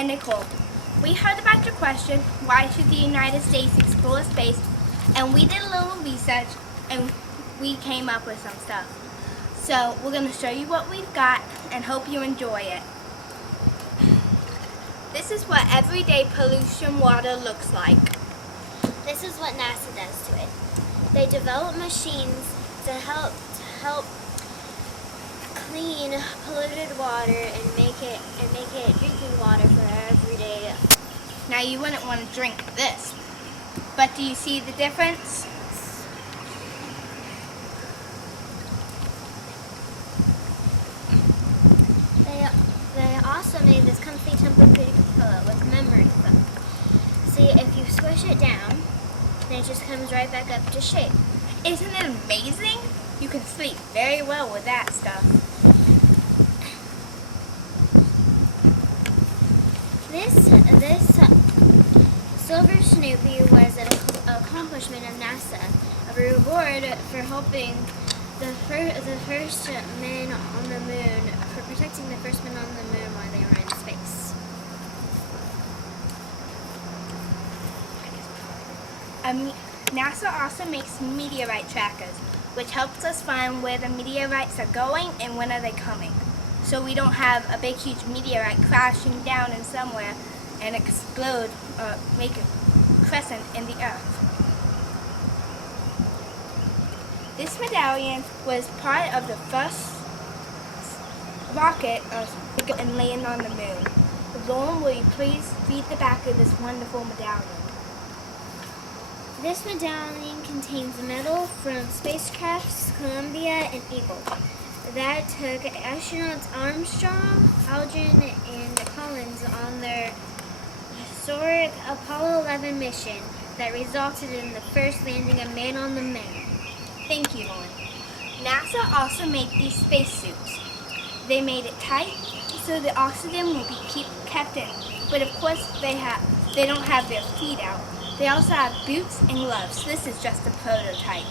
and Nicole. We heard about your question, why should the United States explore space? And we did a little research and we came up with some stuff. So we're going to show you what we've got and hope you enjoy it. This is what everyday pollution water looks like. This is what NASA does to it. They develop machines to help clean polluted water and make it drinking water for everyday. Now you wouldn't want to drink this, but do you see the difference? They also made this comfy Tempur-Pedic pillow with memory foam. See, if you squish it down, then it just comes right back up to shape. Isn't it amazing? You can sleep very well with that stuff. This Silver Snoopy was an accomplishment of NASA, a reward for helping the first men on the moon, for protecting the first men on the moon while they were in space. NASA also makes meteorite trackers, which helps us find where the meteorites are going and when are they coming. So we don't have a big huge meteorite crashing down in somewhere and explode or make a crescent in the earth. This medallion was part of the first rocket and land on the moon. Lauren, will you please read the back of this wonderful medallion? This medallion contains metal from spacecrafts Columbia and Eagle that took astronauts Armstrong, Aldrin, and Collins on their historic Apollo 11 mission that resulted in the first landing of man on the moon. Thank you, Lauren. NASA also made these spacesuits. They made it tight so the oxygen will be kept in, but of course they don't have their feet out. They also have boots and gloves. This is just a prototype.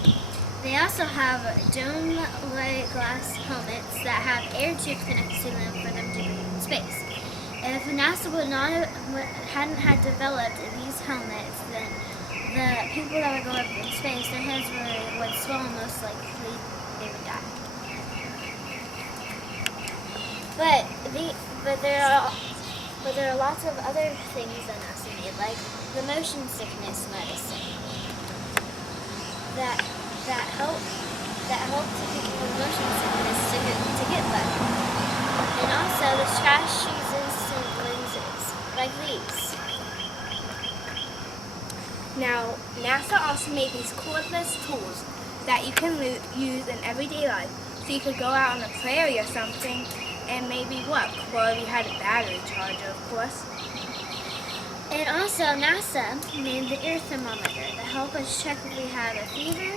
They also have dome-like glass helmets that have air tubes connected to them for them to breathe in space. If NASA hadn't had developed these helmets, then the people that would go up in space, their heads would swell and most likely they would die. But there are lots of other things that NASA made, like the motion sickness medicine that help people with motion sickness to get better, and also the trash-resistant lenses like these. Now, NASA also made these cordless tools that you can use in everyday life. So you could go out on a prairie or something and maybe work, or if you had a battery charger, of course. And also, NASA made the ear thermometer to help us check if we have a fever,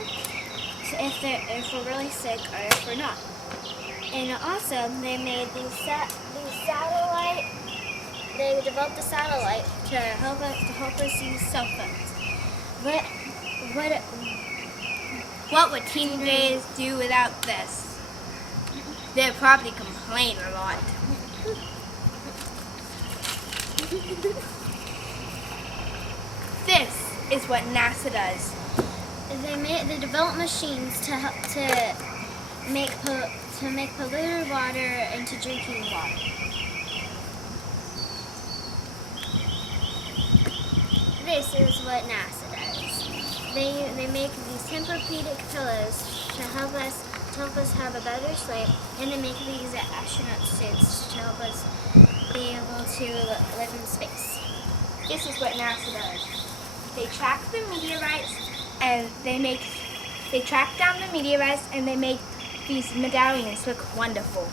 if we're really sick, or if we're not. And also, they made these satellite. They developed a satellite to help us use cell phones. What would teenagers do without this? They'd probably complain a lot. This is what NASA does. They develop machines to make polluted water into drinking water. This is what NASA does. They make these Tempur-Pedic pillows to help us have a better sleep, and they make these astronaut suits to help us be able to live in space. This is what NASA does. They track the meteorites and they track down the meteorites and they make these medallions look wonderful.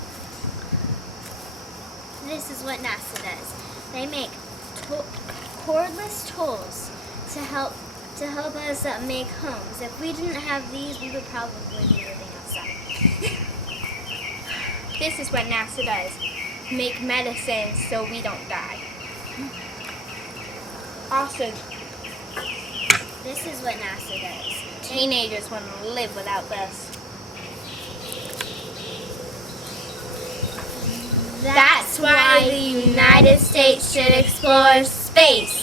This is what NASA does. They make cordless tools to help us make homes. If we didn't have these, we would probably be living outside. This is what NASA does. Make medicine so we don't die. Also, this is what NASA does. Teenagers want to live without this. That's why the United United States should explore space.